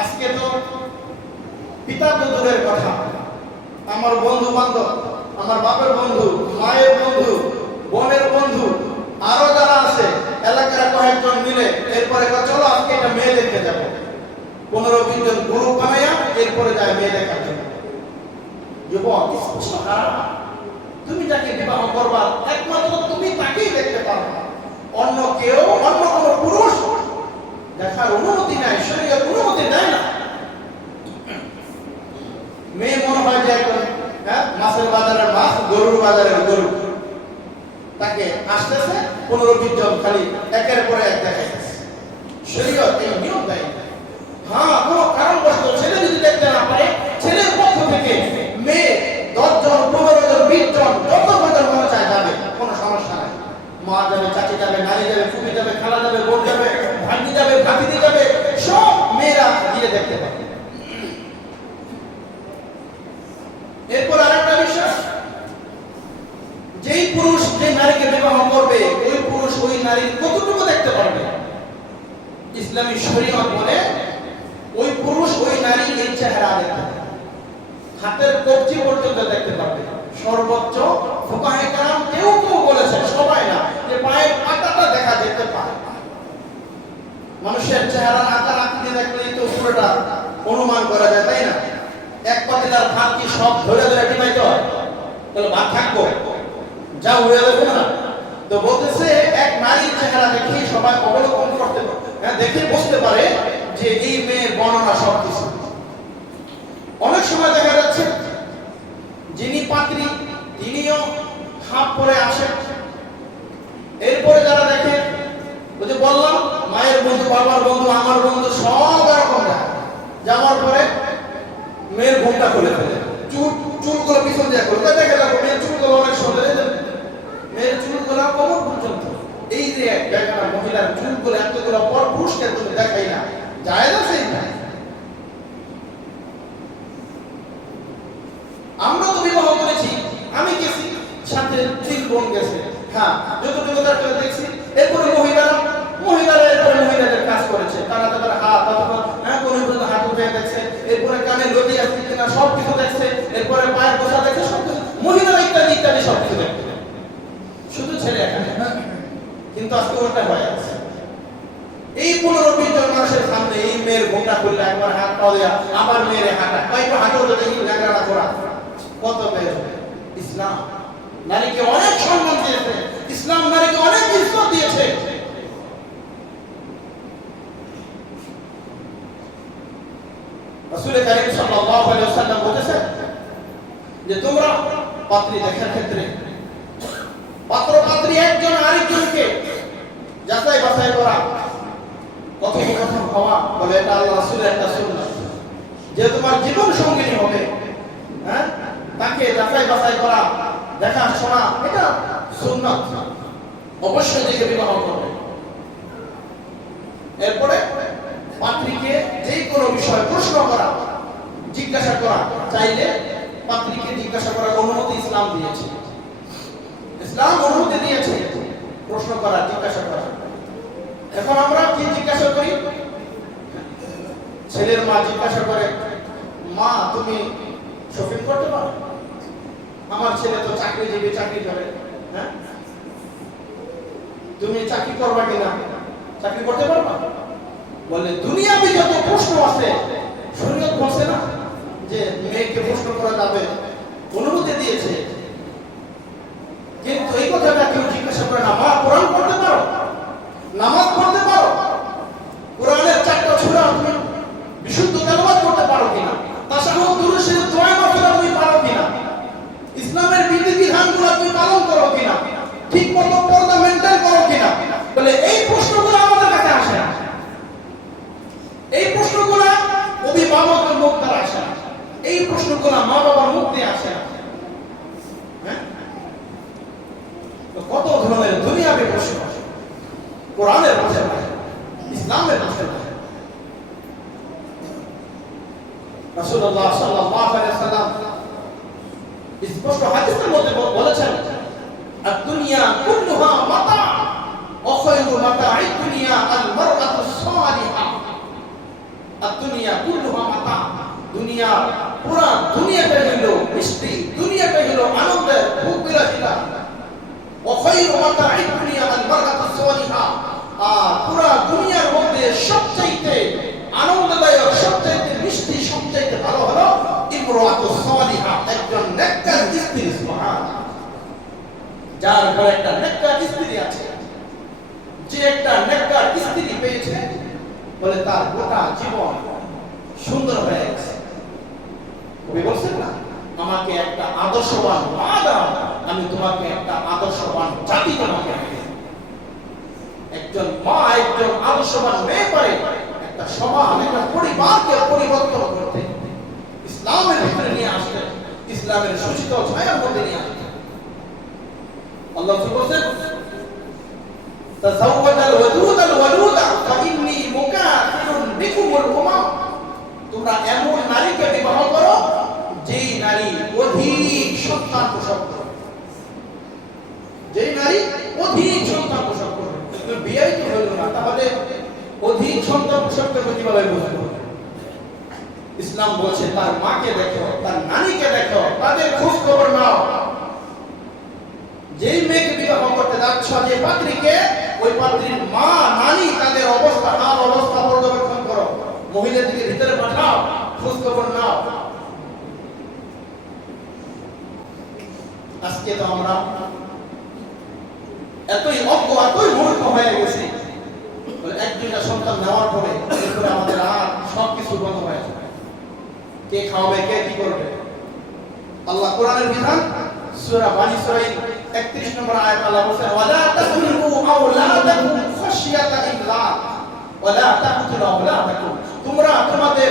আজকে তো পিতা তো দূরের কথা, আমার বন্ধু বান্ধব, আমার বাপের বন্ধু, মায়ের বন্ধু, বোনের বন্ধু, আরো যারা আছে এলাকার কয়েকজন মিলে এরপরে চলো আজকে একটা মেয়ে দেখতে যাবো, 15-20 জন গ্রুপ বানাইয়া এরপরে যায় মেয়ে দেখার জন্য। যুবক, তুমি যাকে বিবাহ করবা একমাত্র তুমি তাকেই দেখতে পারবা, অন্য কেউ, অন্য কোন পুরুষ দেখার অনুমতি নাই, শরীয়ত অনুমতি দেয় না। মেয়ে মনে হয় যে একজন মাছের বাজারের মাছ, গরুর বাজারের গরু, তাকে আসতেছে 15-20 জন খালি একের পরে এক দেখাইতেছে। শরীয়ত এই নিয়ম দেয় না। হ্যাঁ, কোনো কারণবশত ছেলে যদি দেখতে না পারে, ছেলের পক্ষ থেকে মেয়ে 10 জন, 15 জন, 20 জন, যত কজন মনে চায় যাবে, কোনো সমস্যা নাই। মা যাবে, চাচি যাবে, নানি যাবে, ফুফি যাবে, খালা যাবে, বোন যাবে, ভাগ্নি যাবে, ভাতিজি যাবে, সব মেয়েরা গিয়ে দেখতে পাবে। এরপর আরেকটা বিষয়, নারীকে বিবাহ করবে ওই পুরুষ ওই নারীর কতটুকু দেখতে পারবে? ইসলামী শরীয়ত বলে ওই পুরুষ ওই নারী এই চেহারা দেখতে পারবে, হাতের কবজি পর্যন্ত দেখতে পারবে। সর্বোচ্চ ফুকাহে কেরাম কেউ কেউ বলেছে, সবাই না, যে পায়ের পাতাটা দেখা যেতে পারে। মানুষের চেহারার আকার আকৃতি দেখলেই তো পুরোটা অনুমান করা যায়, তাই না? এক পাতিলার ভাত কি সব ধরে ধরে টিপাইতে হয়? তাহলে ভাত থাকবো যা উড়ে যাবে না। তো বলতেছে এক নারীর চেহারা দেখে সবাই অবলোকন করতে পারে, দেখে বুঝতে পারে যে এই মেয়ের বর্ণনা সব কিছু। অনেক সময় দেখা যাচ্ছে যিনি পাত্রী তিনিও খাপ পরে আসেন, এরপরে যারা দেখে ওই যে বললাম মায়ের বন্ধু, বাবার বন্ধু, আমার বন্ধু, সব এরকম দেখা যাওয়ার পরে মেয়ের ঘুমটা খুলে ফেলে, চুলগুলো পিছন দিয়ে করে দেখে যাবো মেয়ের চুলগুলো অনেক সুন্দর, মেয়ের চুলগুলো কোমর পর্যন্ত। এই যে একটা মহিলার চুলগুলো এতগুলো পর পুরুষকে তুমি দেখাই না, যায় না সেই না। আমরা তো বিবাহ করেছি, আমি গেছি সাথে 3 বোন গেছে, হ্যাঁ যতটুকু দরকার দেখছি। এরপরে মহিলারা এরপরে মহিলাদের কাজ করেছে, তারা তাদের হাত অথবা কোন হাত উঠে দেখছে, এরপরে কানে লতি আছে কিনা সব কিছু দেখছে, এরপরে পায়ের বসা দেখছে, সব কিছু মহিলারা ইত্যাদি ইত্যাদি সব কিছু দেখছে, শুধু ছেলে এখানে। কিন্তু আজকে ওটা হয়ে গেছে। এই 15-20 জন মানুষের সামনে এই মেয়ের ঘোমটা খুললে একবার হাত পাওয়া দেয়া, আবার মেয়ের হাঁটা কয়েকটা হাঁটো দেখি লেখাটা করা কত মেয়ের। ইসলাম নারীকে অনেক সম্মান দিয়েছে, ইসলাম নারীকে অনেক ইজ্জত দিয়েছে। রাসূল কারীম সাল্লাল্লাহু আলাইহি ওয়াসাল্লাম বলেছেন যে তোমরা পাত্রী দেখার ক্ষেত্রে পাত্র পাত্রী একজন আরেকজনকে যাচাই বাছাই করা, কথোপকথন হওয়া, বলে এটা আল্লাহ রাসূলের একটা সুন্নাত। যে তোমার জীবন সঙ্গিনী হবে, হ্যাঁ, তাকে যাচাই বাছাই করা, দেখা শোনা, এটা সুন্নাত। অবশ্যই দেখে বিবাহ করবে। এরপরে পাত্রীকে যে কোনো বিষয়ে প্রশ্ন করা, জিজ্ঞাসা করা, চাইলে পাত্রীকে জিজ্ঞাসা করার অনুমতি ইসলাম দিয়েছে। ইসলাম অনুমতি দিয়েছে প্রশ্ন করা, জিজ্ঞাসা করা। এখন আমরা কি জিজ্ঞাসা করি? ছেলের মা জিজ্ঞাসা করে, মা তুমি শপিং করতে পারো? আমার ছেলে তো চাকরিজীবী, চাকরি করে, হ্যাঁ, তুমি চাকরি করবা কিনা, চাকরি করতে পারবা? বলে দুনিয়াতে যত প্রশ্ন আছে শরীয়ত বলছে না যে মেয়েকে প্রশ্ন করা যাবে, অনুমতি দিয়েছে। কিন্তু এই কথাটা কেউ জিজ্ঞাসা করে না, মা কোরআন পড়তে পারো, নামাজ পড়তে পারো, কোরআনের 4টা সূরা তুমি বিশুদ্ধ তেলাওয়াত করতে পারো কিনা, তাশাহুদ দুরূদ শরীফ দোয়া মাফিরা তুমি পারো কিনা, ইসলামের বিধিবিধানগুলো তুমি পালন করো কিনা, ঠিকমতো পর্দা মেইনটেইন করো কিনা। বলে এই প্রশ্নগুলো আমাদের কাছে আসে না, এই প্রশ্নগুলো অভিভাবকের মুখ দ্বারা আসে না, এই প্রশ্নগুলো মা বাবার মুখ দিয়ে আসে না। হ্যাঁ, কত ধরনের দুনিয়াবি প্রশ্ন কোরআনের ভাষায়, ইসলামের ভাষায়। রাসূলুল্লাহ সাল্লাল্লাহু আলাইহি ওয়াসাল্লাম স্পষ্ট হাদিসের মধ্যে বলেছেন, আদ-দুনিয়া কুল্লুহা মাতা ওয়া খায়রু মাতা'আদ দুনিয়া আল-মারআতু সালিহা। আদ-দুনিয়া কুল্লুহা মাতা, দুনিয়া পুরা দুনিয়াটা হলো মিষ্টি, দুনিয়াটা হলো আনন্দের ভোগ বিলাসিতা। ওয়া খায়রু মাতা'আদ দুনিয়া আল-মারআতু সালিহা, আর পুরা দুনিয়ার মধ্যে সবচেয়ে আনন্দদায়ক, সবচেয়ে মিষ্টি, সবচেয়ে ভালো হলো ইমরাতু সালিহা, একজন নেককার স্ত্রী। সুবহানাল্লাহ, যার ঘরে একটা নেককার স্ত্রী আছে, যে একটা নেককার স্ত্রী পেয়েছে, বলে তার গোটা জীবন সুন্দর হয়ে গেছে। কবি বলছেন না, আমাকে একটা আদর্শবান মা দাও, আমি তোমাকে একটা আদর্শবান জাতি তোমাকে দেব। একজন মা, একজন আদর্শবান মেয়ে পারে একটা সমাজ, একটা পরিবারকে পরিবর্তন করতে, ইসলামের ভিতরে নিয়ে আসতে, ইসলামের সুশীতল ছায়ার মধ্যে নিয়ে আসতে। আল্লাহ বলেন, তাযাওয়াজাল ওয়াদুদাল ওয়ালুদা ফাইন্নী মুকাফিরুন বিকুমুল উমাম। তোমরা এমন নারীকে বিবাহ করো যেই নারী অধিক সন্তান প্রসব করে, যেই নারী নারী অধিক সন্তান প্রসব করবে, বিয়ে তো হইল না, তাহলে অধিক সন্তান প্রসব করবে কিভাবে বুঝবো? ইসলাম বলছে তার মাকে দেখো, তার নানীকে দেখো, তাদের খোঁজ খবর নাও। যেই মেয়েকে বিবাহ করতে যাচ্ছ, যে পাত্রীকে, ওই পাত্রীর মা, নানী, তাদের অবস্থা, হাল অবস্থা পর্যবেক্ষণ করো, মহিলাদেরকে ভিতরে পাঠাও, খোঁজ খবর নাও। আজকে তো আমরা এতই অজ্ঞ, এতই মূর্খ হয়ে গেছি, এক দুইটা সন্তান নেওয়ার পরে এরপরে আমাদের আর সবকিছু বন্ধ হয়ে যাবে। কে খাওয়াবে, কে কি করবে? আল্লাহ কোরআনের বিধান সূরা বানী ইসরাঈল 31 নম্বর আয়াত আল্লাহ বলেন, ওয়ালা তাকুলু আওলাদাকুম খাশিয়াতা ইমলাক ওয়ালা তাকতুলু আওলাদাকুম, তোমরা তোমাদের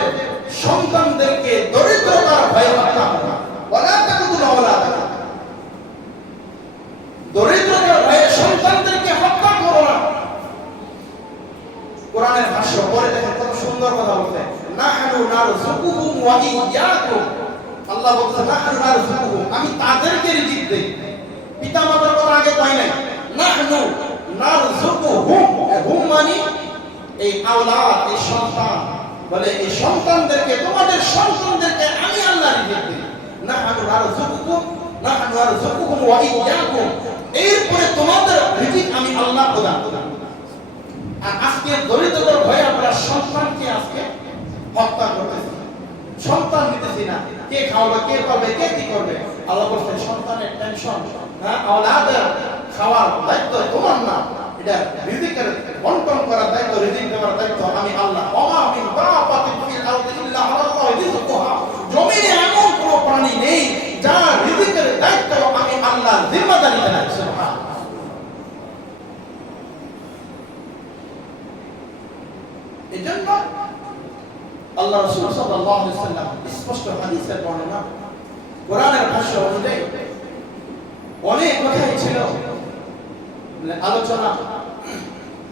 সন্তানদেরকে দরিদ্রতার ভয়ে হত্যা করো না। ওয়ালা তাকতুলু আওলাদাকুম, দরিদ্রতার ভয়ে সন্তানদেরকে হত্যা করো না। কোরআনের ভাষ্য পরে দেখেন কত সুন্দর কথা বলছেন, নাহনু নারযুকুহুম ওয়া ইয়্যাকুম, আল্লাহ বলছেন নাহনু নারযুকুহুম, আমি তাদেরকে রিজিক দেই। পিতামাতার কথা আগে কই নাই, নাহনু নারযুকুহুম, হুম মানে এই আওলাদ, এই সন্তান, বলে এই সন্তানদেরকে, তোমাদের সন্তানদেরকে আমি আল্লাহ রিজিক দেই। নাহনু নারযুকুহুম, নাহনু নারযুকুহুম ওয়া ইয়্যাকুম, এরপরে তোমাদের রিজিক আমি আল্লাহ প্রদান করি। আর আজকে দরিদ্রতার ভয়ে আমরা সন্তানকে আজকে হত্যা করতেছি, সন্তান দিতেছি না। কে খাওয়াবে, কে পাবে, কে কি করবে? আল্লাহ বলছেন সন্তানের টেনশন, হ্যাঁ, আওলাদের খাওয়ার দায়িত্ব তোমার না, এটা রিজিকের বন্টন করার দায়িত্ব, রিজিক দেওয়ার দায়িত্ব আমি আল্লাহ। ওমা মিন দাব্বাতিন ফিল আরদি ইল্লা আলাল্লাহি রিজকুহা, জমিনে এমন কোনো প্রাণী নেই যার রিজিকের দায়িত্ব আমি আল্লাহ জিম্মাদারিতে নাই। সুবহানাল্লাহ। এজন্য আল্লাহ রাসূল সাল্লাল্লাহু আলাইহি ওয়াসাল্লাম স্পষ্ট হাদিসের বর্ণনা, কোরআনের ভাষ্য অনুযায়ী অনেক কথাই ছিল, আলোচনা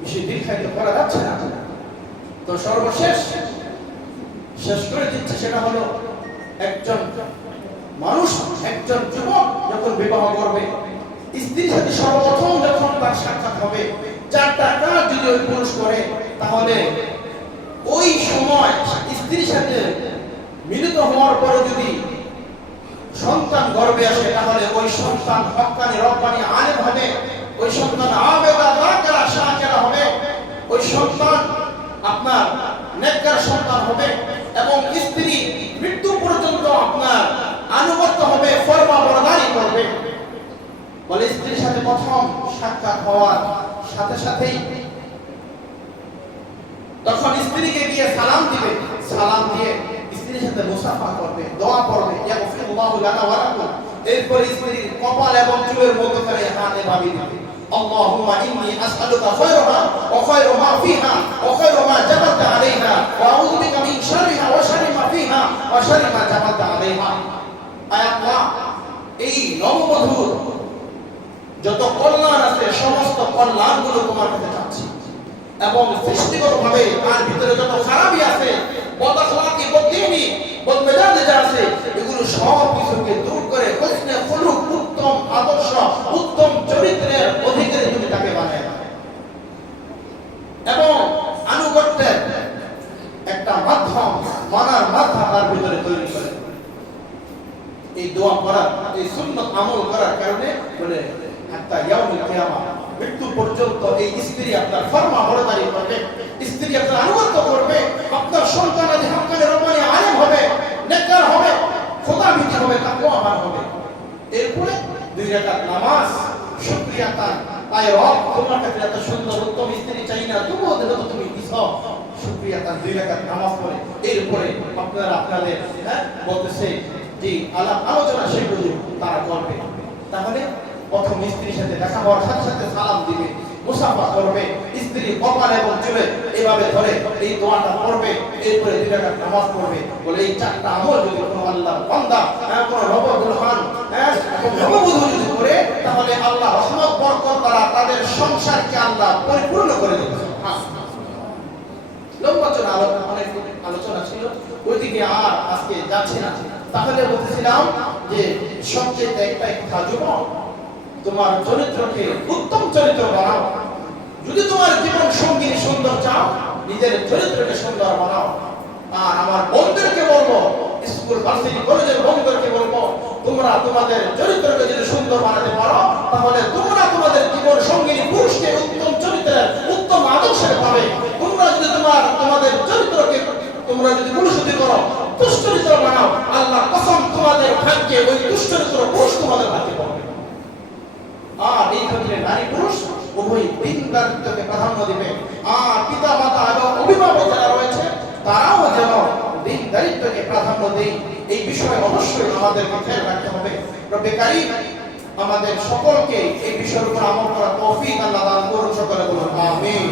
বেশি দীর্ঘায়িত করা যাচ্ছে না, তো সর্বশেষ শেষ করে দিচ্ছে। সেটা হলো একজন মানুষ, একজন যুবক যখন বিবাহ করবে, স্ত্রীর সাথে সর্বপ্রথম যখন তার সাক্ষাৎ হবে, 4টা কাজ যদি ওই পুরুষ করে, তাহলে ওই সময় স্ত্রীর সাথে মিলিত হওয়ার পরে যদি সন্তান গর্ভে আসে, তাহলে ওই সন্তান হক্কানি রব্বানি আলেম হবে, ওই সন্তান আবেদা যাকেরা শাকেরা হবে, ওই সন্তান আপনার নেককার সন্তান হবে, এবং স্ত্রী মৃত্যু পর্যন্ত আপনার আনুগত্য হবে, ফরমাবরদারি করবে। বলে স্ত্রীর সাথে প্রথম সাক্ষাৎ হওয়ার সাথে সাথেই তখন স্ত্রীকে গিয়ে সালাম দিবে, সালাম দিয়ে স্ত্রীর সাথে মুসাফা করবে, দোয়া করবে, ইয়া গাফিরুল্লাহু লানা ওয়া লাকুম। এরপর স্ত্রীর কপাল এবং চুলের মধ্যে করে হাত এভাবে দিবে, আল্লাহুম্মা ইন্নী আসআলুকা খায়রাহা ওয়া খায়রা মা ফিহা ওয়া খায়রা মা জাবালতা আলাইহা ওয়া আউযু বিকা মিন শাররিহা ওয়া শাররি মা ফিহা ওয়া শাররি মা জাবালতা আলাইহা। আয় আল্লাহ, এই নববধূর যত কল্যাণ আছে সমস্ত কল্যাণগুলো তোমার কাছে চাচ্ছি, এবং সৃষ্টিগতভাবে তার ভিতরে যত খারাপই আছে, বদআখলাকি, বদদীনি, বদমেজাজি যা আছে, এগুলো সব কিছুকে দূর করে হোসনে খুলুক, উত্তম আদর্শ, উত্তম চরিত্রের অধিকারী তুমি তাকে বানায় দাও, এবং আনুগত্যের একটা মাধ্যম, মানার মাধ্যম তার ভিতরে তৈরি করে। এই দোয়া করার, এই সুন্নাত আমল করার কারণে বলে হাত্তা ইয়াউমুল কিয়ামা, মৃত্যু পর্যন্ত এই স্ত্রী আপনার ফরমাবরদারি করবে, স্ত্রী আপনার আনুগত্য করবে, আপনার সন্তানাদি হক্কানি রব্বানি আলেম হবে, নেককার হবে, খোদাভীতি হবে, তাকওয়াবান হবে। এরপরে 2 রাকাত নামাজ, শুকরিয়া তার, আয় রব তোমার কাছে এত সুন্দর উত্তম স্ত্রী চাই না, তবুও দেখো তুমি দিছো, শুকরিয়া তার 2 রাকাত নামাজ পড়ে। এরপরে আপনারা আপনাদের বলতেছে যে আলোচনা সেগুলো তারা করবে। তাহলে প্রথম স্ত্রীর সাথে দেখা হওয়ার সাথে সাথে সালাম দিবে, মুসাফা করবে, স্ত্রী কপাল এবং চুলে এভাবে ধরে এই দোয়াটা পড়বে, এরপরে 2 রাকাত নামাজ পড়বে। বলে এই 4টা আমল যদি কোনো আল্লাহর বান্দা, কোনো নবদুলহান, নববধূ যদি করে, তাহলে আল্লাহ রহমত বরকত দ্বারা তাদের সংসারকে আল্লাহ পরিপূর্ণ করে দেবে। লম্বাচনা অনেক আলোচনা ছিল, ওইদিকে আর আজকে যাচ্ছে না। তাহলে বলতেছিলাম যে সবচেয়ে একটাই কথা, যুবক তোমার চরিত্রকে উত্তম চরিত্র বানাও। যদি তোমার জীবন সঙ্গী সুন্দর চাও, নিজের চরিত্রকে সুন্দর বানাও। আর আমার বন্ধুদেরকে বলবো, স্কুল ভার্সিটি কলেজের বন্ধুদেরকে বলবো, তোমরা তোমাদের চরিত্রকে যদি সুন্দর বানাতে পারো, তাহলে তোমরা তোমাদের জীবন সঙ্গিনী পুরুষকে উত্তম চরিত্রের উত্তম আদর্শের পাবে। তোমরা যদি তোমাদের চরিত্রকে তোমরা যদি পুরুষতি করো, দুশ্চরিত্র বানাও, আল্লাহ কসম তোমাদের ভাগ্যে ওই দুশ্চরিত্র পুরুষ তোমাদের ভাগ্যে পাবে। আর এই ক্ষেত্রে নারী পুরুষ উভয় দিনদারিত্বকে প্রাধান্য দিবে। আর পিতা মাতা এবং অভিভাবক যারা রয়েছে তারাও যেন দিনদারিত্বকে প্রাধান্য দেয়, এই বিষয়ে অবশ্যই আমাদেরকে খেয়াল রাখতে হবে। রব্বে কারীম আমাদের সকলকে এই বিষয়ের উপর আমল করার তৌফিক আল্লাহ দান করুন। সকলে বলুন আমিন।